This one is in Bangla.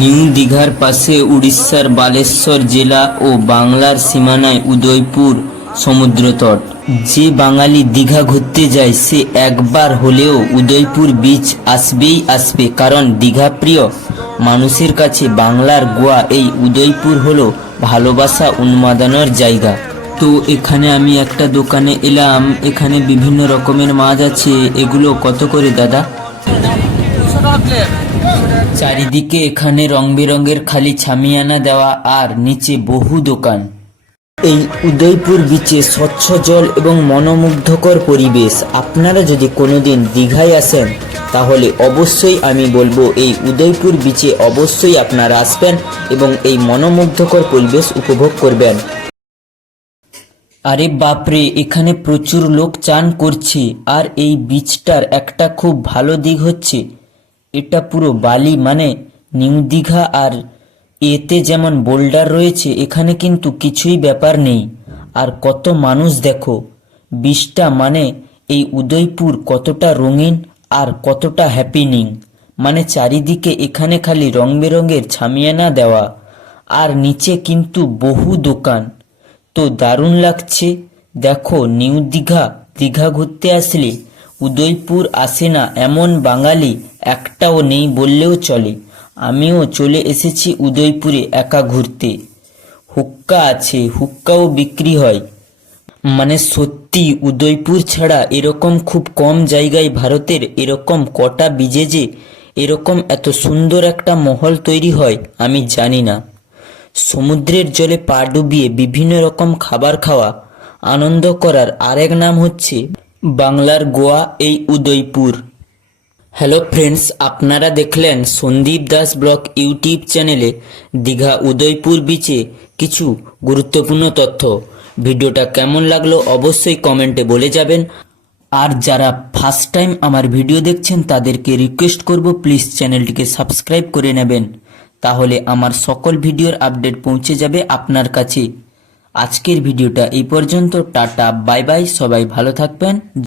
নিউ দীঘার পাশে উড়িষ্যার বালেশ্বর জেলা ও বাংলার সীমানায় উদয়পুর সমুদ্রতট। যে বাঙালি দীঘা ঘুরতে যায়, সে একবার হলেও উদয়পুর বিচ আসবেই আসবে। কারণ দীঘা প্রিয় মানুষের কাছে বাংলার গোয়া এই উদয়পুর হলো ভালোবাসা উন্মাদনার জায়গা। তো এখানে আমি একটা দোকানে এলাম, এখানে বিভিন্ন রকমের মাছ আছে, এগুলো কত করে দাদা? চারিদিকে এখানে রং বেরঙের খালি ছামিয়ানা দেওয়া আর নিচে বহু দোকান। এই উদয়পুর বিচে স্বচ্ছ জল এবং মনোমুগ্ধকর পরিবেশ। আপনারা যদি কোনোদিন দীঘায় আসেন, তাহলে অবশ্যই আমি বলব এই উদয়পুর বিচে অবশ্যই আপনারা আসবেন এবং এই মনোমুগ্ধকর পরিবেশ উপভোগ করবেন। আরে বাপরে, এখানে প্রচুর লোক চান করছে, আর এই বিচটার একটা খুব ভালো দিক হচ্ছে এটা পুরো বালি মানে নিউ দীঘা আর এতে যেমন বোল্ডার রয়েছে, এখানে কিন্তু কিছুই ব্যাপার নেই। আর কত মানুষ দেখো বিচটা মানে এই উদয়পুর কতটা রঙিন আর কতটা হ্যাপিনিং মানে চারিদিকে এখানে খালি রং বেরঙের ছামিয়ানা দেওয়া। আর নিচে কিন্তু বহু দোকান। তো দারুণ লাগছে। দেখো নিউ দীঘা দীঘা ঘুরতে আসলে উদয়পুর আসে না এমন বাঙালি একটাও নেই বললেও চলে। আমিও চলে এসেছি উদয়পুরে একা ঘুরতে। হুক্কা আছে, হুক্কাও বিক্রি হয়। মানে সত্যি, উদয়পুর ছাড়া এরকম খুব কম জায়গায় ভারতের এরকম কটা বিজে যে এরকম এত সুন্দর একটা মহল তৈরি হয়, আমি জানি না। সমুদ্রের জলে পা ডুবিয়ে বিভিন্ন রকম খাবার খাওয়া, আনন্দ করার আরেক নাম হচ্ছে বাংলার গোয়া এই উদয়পুর। হ্যালো ফ্রেন্ডস আপনারা দেখলেন সন্দীপ দাস ব্লগ ইউটিউব চ্যানেলে দীঘা উদয়পুর বিচে কিছু গুরুত্বপূর্ণ তথ্য। ভিডিওটা কেমন লাগল অবশ্যই কমেন্টে বলে যাবেন। আর যারা ফার্স্ট টাইম আমার ভিডিও দেখছেন, তাদেরকে রিকোয়েস্ট করব প্লিজ চ্যানেলটিকে সাবস্ক্রাইব করে নেবেন। তাহলে আমার সকল ভিডিওর আপডেট পৌঁছে যাবে আপনার কাছে। আজকের ভিডিওটা এই পর্যন্ত টাটা বাই বাই সবাই ভালো থাকবেন।